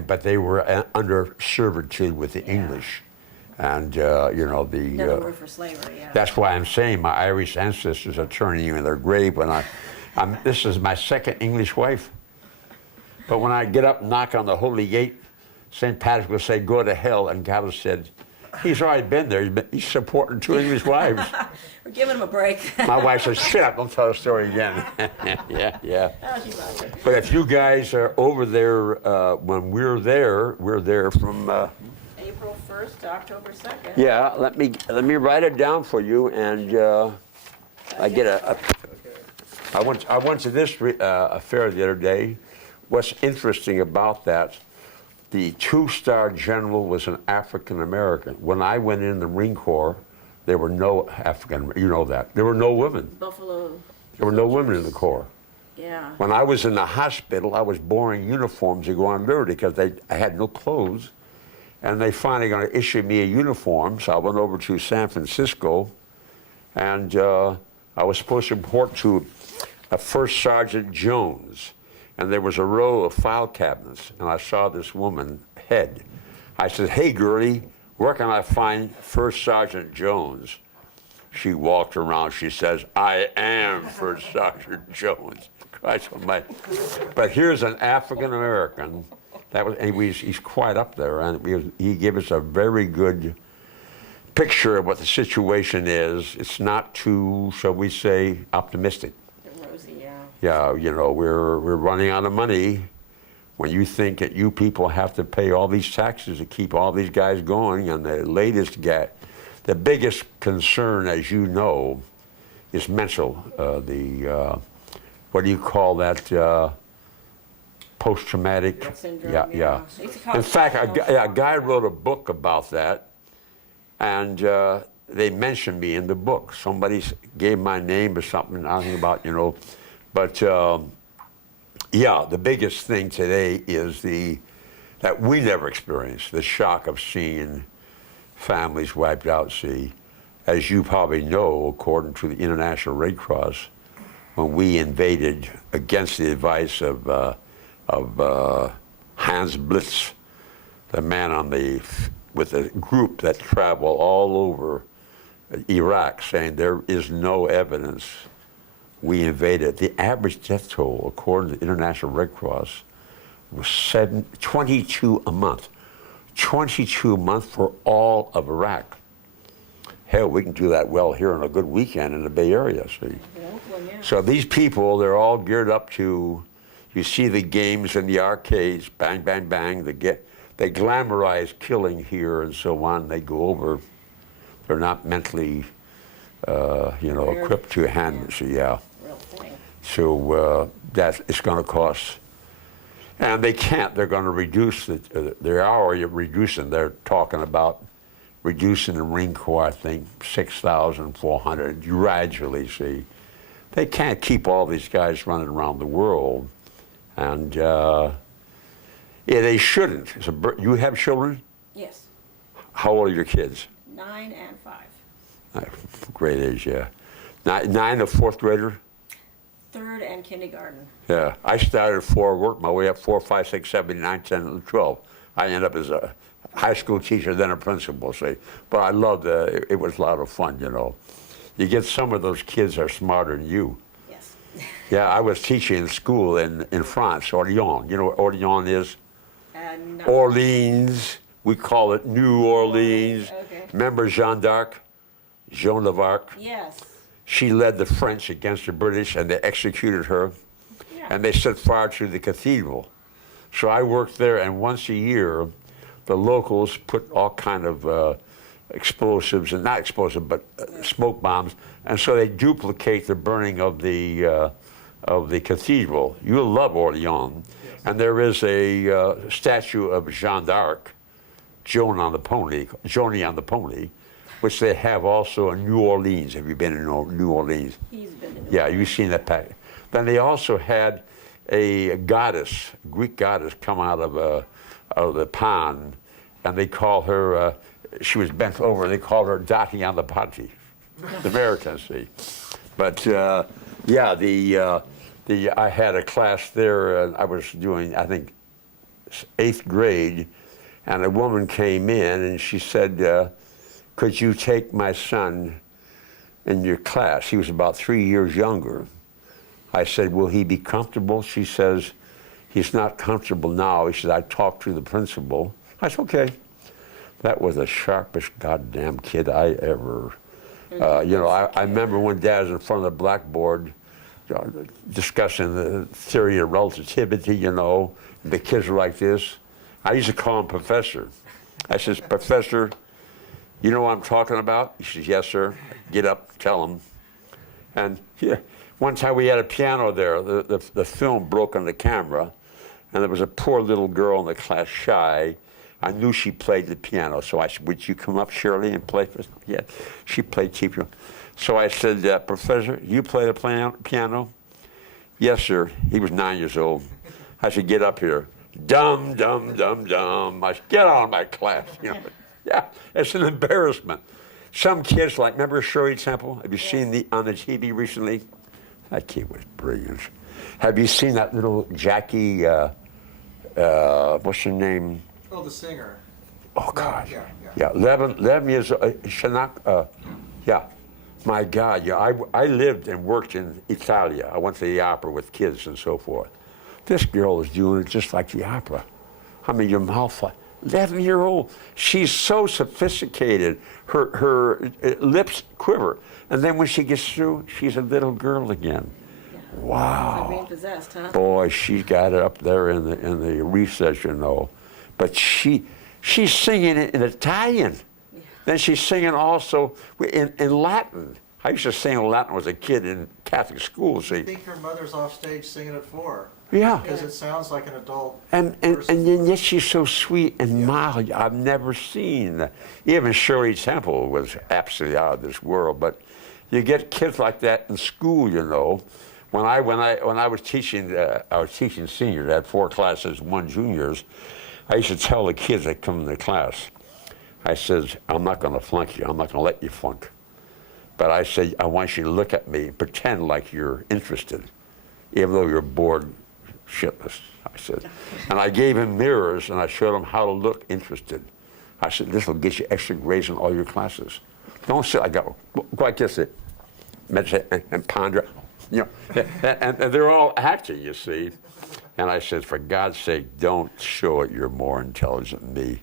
but they were under servitude with the English. And, you know, Another word for slavery, yeah. that's why I'm saying my Irish ancestors are turning in their grave when this is my second English wife. But when I get up and knock on the holy gate, St. Patrick will say, go to hell. And God said, he's already been there. He's supporting 2 English wives. We're giving him a break. My wife says, shut up, don't tell the story again. Yeah. Oh, she loves it. But if you guys are over there, when we're there from... April 1st to October 2nd. yeah, let me write it down for you, and I get I went to this affair the other day. What's interesting about that, the 2-star general was an African American. When I went in the Marine Corps, there were no African, you know that. There were no women. Buffalo. There were no women in the Corps. Yeah. When I was in the hospital, I was borrowing uniforms to go on liberty because I had no clothes. And they finally going to issue me a uniform, so I went over to San Francisco, and I was supposed to report to a First Sergeant Jones. And there was a row of file cabinets, and I saw this woman head. I said, hey, girlie, where can I find First Sergeant Jones? She walked around, she says, I am First Sergeant Jones. Christ almighty. But here's an African American, he's quite up there, and he gave us a very good picture of what the situation is. It's not too, shall we say, optimistic. Yeah, you know, we're running out of money. When you think that you people have to pay all these taxes to keep all these guys going, and the biggest concern, as you know, is mental. What do you call that? Post-traumatic. Syndrome, yeah. In fact, a guy wrote a book about that, and they mentioned me in the book. Somebody gave my name or something, I don't know about, you know. But yeah, the biggest thing today is that we never experienced, the shock of seeing families wiped out. See, as you probably know, according to the International Red Cross, when we invaded against the advice of Hans Blitz, the man with a group that traveled all over Iraq, saying there is no evidence we invaded. The average death toll, according to the International Red Cross, was 22 a month. 22 a month for all of Iraq. Hell, we can do that well here on a good weekend in the Bay Area, see? So these people, they're all geared up to, you see the games in the arcades, bang, bang, bang, they glamorize killing here and so on. They go over, they're not mentally, you know, equipped to handle it, yeah. So it's going to cost, and they can't. They're going to reduce they are already reducing. They're talking about reducing the Marine Corps, I think, 6,400 gradually. See, they can't keep all these guys running around the world, and yeah, they shouldn't. You have children? Yes. How old are your kids? 9 and 5. Great age, yeah. 9 a 4th grader? 3rd and kindergarten. Yeah, I started at 4, worked my way up 4, 5, 6, 7, 9, 10, and 12. I ended up as a high school teacher, then a principal, see. But I loved it was a lot of fun, you know. You get some of those kids are smarter than you. Yes. Yeah, I was teaching in school in France, Orléans. You know what Orléans is? No. Orleans. We call it New Orleans. Okay. Remember Jeanne d'Arc? Joan of Arc? Yes. She led the French against the British, and they executed her. Yeah. And they set fire to the cathedral. So I worked there, and once a year, the locals put all kind of explosives, and not explosives, but smoke bombs, and so they duplicate the burning of the cathedral. You'll love Orléans. Yes. And there is a statue of Jeanne d'Arc, Joan on the pony, Joni on the pony, which they have also in New Orleans. Have you been in New Orleans? He's been in New Yeah, Orleans. you've seen that pack. Then they also had a goddess, Greek goddess, come out of the pond, and they call her, she was bent over, they called her Dottie on the Potty, the Americans, see. But yeah, I had a class there, I was doing, I think, 8th grade, and a woman came in and she said, could you take my son in your class? He was about 3 years younger. I said, will he be comfortable? She says, he's not comfortable now. He said, I talked to the principal. I said, okay. That was the sharpest goddamn kid I ever, I remember when Dad was in front of the blackboard discussing the theory of relativity, the kids were like this. I used to call him Professor. I says, Professor, you know what I'm talking about? He says, yes, sir. Get up, tell him. And yeah, one time we had a piano there. The film broke on the camera, and there was a poor little girl in the class, shy. I knew she played the piano, so I said, would you come up, Shirley, and play for us? Yeah, she played cheap. So I said, Professor, you play the piano? Yes, sir. He was 9 years old. I said, get up here. Dum, dum, dum, dum. I said, get out of my class. Yeah, it's an embarrassment. Some kids, like, remember Shirley Temple? Have you seen on the TV recently? That kid was brilliant. Have you seen that little Jackie, what's her name? Oh, the singer. Oh, God. Yeah. 11 years old. Yeah. My God, yeah. I lived and worked in Italia. I went to the opera with kids and so forth. This girl is doing it just like the opera. I mean, your mouth, 11-year-old. She's so sophisticated. Her lips quiver. And then when she gets through, she's a little girl again. Yeah. Wow. Like being possessed, huh? Boy, she got it up there in the recess, But she's singing it in Italian. Yeah. Then she's singing also in Latin. I used to sing Latin as a kid in Catholic school. See? I think her mother's off stage singing it for her. Yeah. Because it sounds like an adult. And yet she's so sweet and mild. I've never seen that. Even Shirley Temple was absolutely out of this world. But you get kids like that in school, When I was teaching, I was teaching seniors. I had 4 classes, 1 juniors. I used to tell the kids that come to class, I says, I'm not going to flunk you. I'm not going to let you flunk. But I said, I want you to look at me and pretend like you're interested, even though you're bored shitless, I said. And I gave him mirrors, and I showed him how to look interested. I said, this will get you extra grades in all your classes. Don't sit like that. Go like this, meditate and ponder. And they're all acting, you see. And I said, for God's sake, don't show it you're more intelligent than me.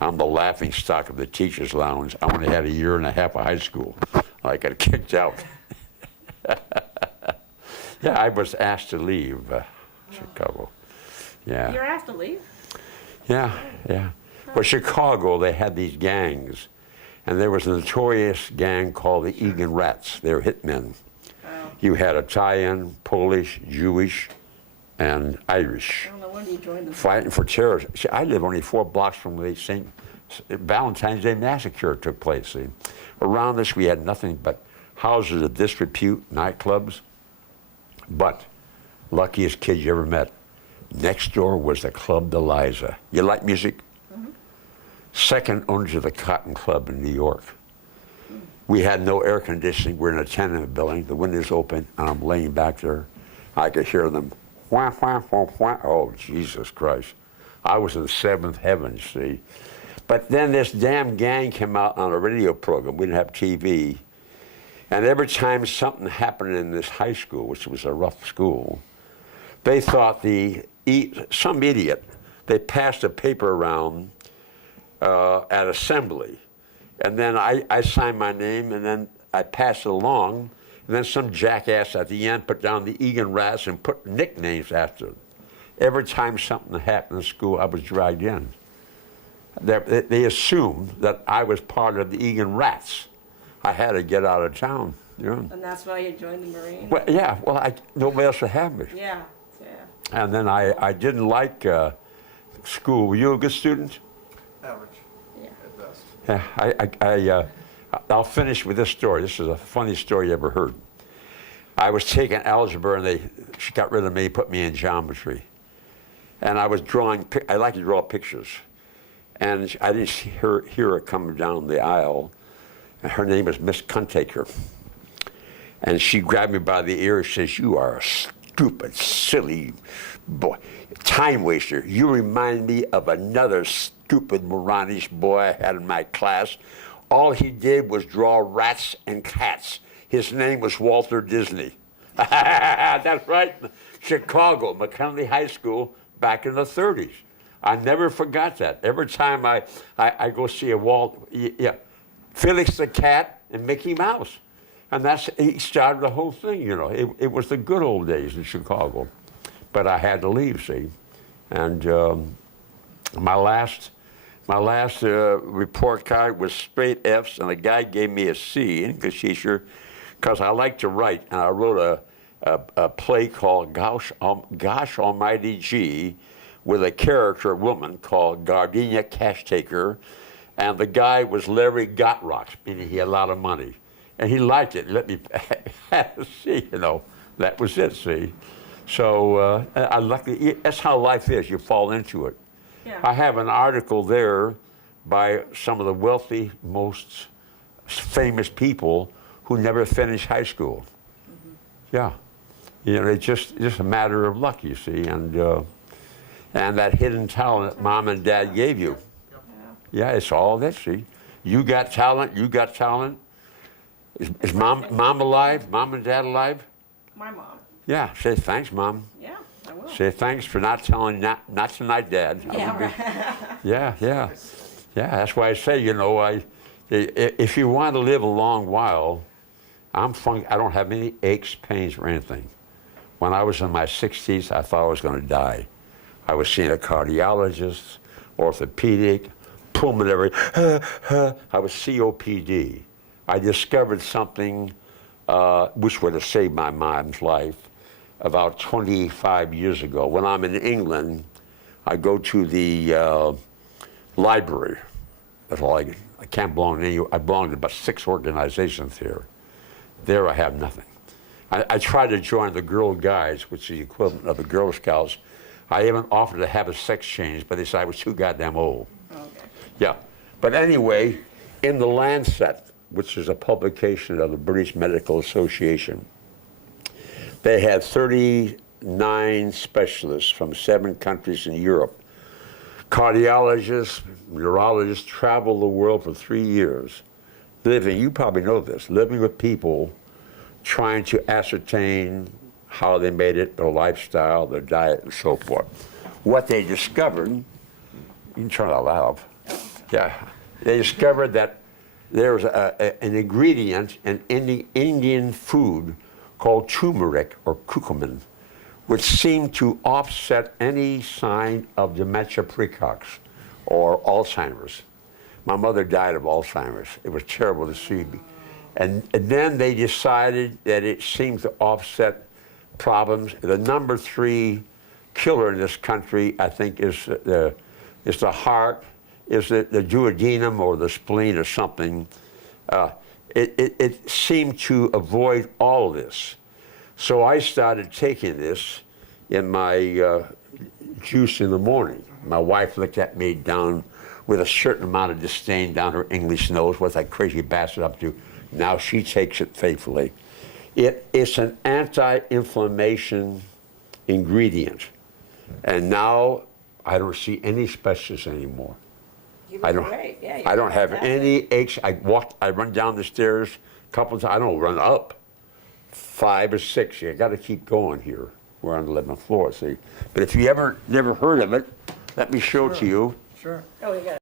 I'm the laughing stock of the teacher's lounge. I only had a year and a half of high school. I got kicked out. Yeah, I was asked to leave Chicago. Yeah. You're asked to leave? Yeah. Well, Chicago, they had these gangs. And there was a notorious gang called the Egan Rats. They were hitmen. Wow. You had Italian, Polish, Jewish, and Irish. I don't know when you joined them. Fighting for terror. See, I live only 4 blocks from where the St. Valentine's Day massacre took place. See, around us we had nothing but houses of disrepute, nightclubs. But luckiest kid you ever met. Next door was the Club de Liza. You like music? Mm-hmm. Second owner to the Cotton Club in New York. Mm. We had no air conditioning. We're in a tenement building. The windows open, and I'm laying back there. I could hear them. Wah, wah, wah, wah. Oh, Jesus Christ. I was in the 7th heaven, see. But then this damn gang came out on a radio program. We didn't have TV. And every time something happened in this high school, which was a rough school, they thought some idiot, they passed a paper around at assembly. And then I signed my name, and then I passed it along. And then some jackass at the end put down the Egan Rats and put nicknames after them. Every time something happened in school, I was dragged in. They assumed that I was part of the Egan Rats. I had to get out of town. And that's why you joined the Marine? Well, yeah, nobody else would have me. Yeah. And then I didn't like school. Were you a good student? Average. Yeah. At best. Yeah, I'll finish with this story. This is a funny story you ever heard. I was taking algebra, and she got rid of me, put me in geometry. And I was drawing, I like to draw pictures. And I didn't hear her coming down the aisle. And her name was Miss Cuntaker. And she grabbed me by the ear and says, you are a stupid, silly boy, time waster. You remind me of another stupid, moronish boy I had in my class. All he did was draw rats and cats. His name was Walter Disney. That's right, Chicago, McKinley High School, back in the 30s. I never forgot that. Every time I go see a Felix the Cat and Mickey Mouse. And he started the whole thing, you know. It was the good old days in Chicago. But I had to leave, see. And my last report card was straight Fs, and the guy gave me a C in English teacher because I like to write. And I wrote a play called Gosh Almighty G with a character woman called Gardenia Cashtaker. And the guy was Larry Gotrock, meaning he had a lot of money. And he liked it. Let me see, you know. That was it, see. So that's how life is. You fall into it. Yeah. I have an article there by some of the wealthy, most famous people who never finished high school. Mm-hmm. Yeah. You know, it's just a matter of luck, you see, and that hidden talent that mom and dad gave you. Yeah, it's all that, see. You got talent, you got talent. Is mom alive? Mom and dad alive? My mom. Yeah, say thanks, Mom. Yeah, I will. Say thanks for not telling, not tonight, Dad. Yeah, right. Yeah. That's why I say, you know, if you want to live a long while, I don't have any aches, pains, or anything. When I was in my 60s, I thought I was going to die. I was seeing a cardiologist, orthopedic, pulmonary. I was COPD. I discovered something which would have saved my mom's life about 25 years ago. When I'm in England, I go to the library. That's all I can't belong to any. I belong to about 6 organizations here. There I have nothing. I tried to join the Girl Guides, which is the equivalent of the Girl Scouts. I even offered to have a sex change, but they said I was too goddamn old. Okay. Yeah. But anyway, in the Lancet, which is a publication of the British Medical Association, they had 39 specialists from 7 countries in Europe. Cardiologists, neurologists travel the world for 3 years, you probably know this, living with people, trying to ascertain how they made it, their lifestyle, their diet, and so forth. What they discovered, you can turn that loud. Yeah, they discovered that there was an ingredient in Indian food called turmeric or curcumin, which seemed to offset any sign of dementia precox or Alzheimer's. My mother died of Alzheimer's. It was terrible to see me. And then they decided that it seemed to offset problems. The number 3 killer in this country, I think, is the heart, is the duodenum or the spleen or something. It seemed to avoid all of this. So I started taking this in my juice in the morning. My wife looked at me down with a certain amount of disdain down her English nose. What's that crazy bastard up to? Now she takes it faithfully. It's an anti-inflammation ingredient. And now I don't see any specialists anymore. You I were don't, great. Yeah, I don't have any aches. I run down the stairs a couple of times. I don't run up 5 or 6. You got to keep going here. We're on the 11th floor, see. But if you never heard of it, let me show it to you. Sure. Oh, you got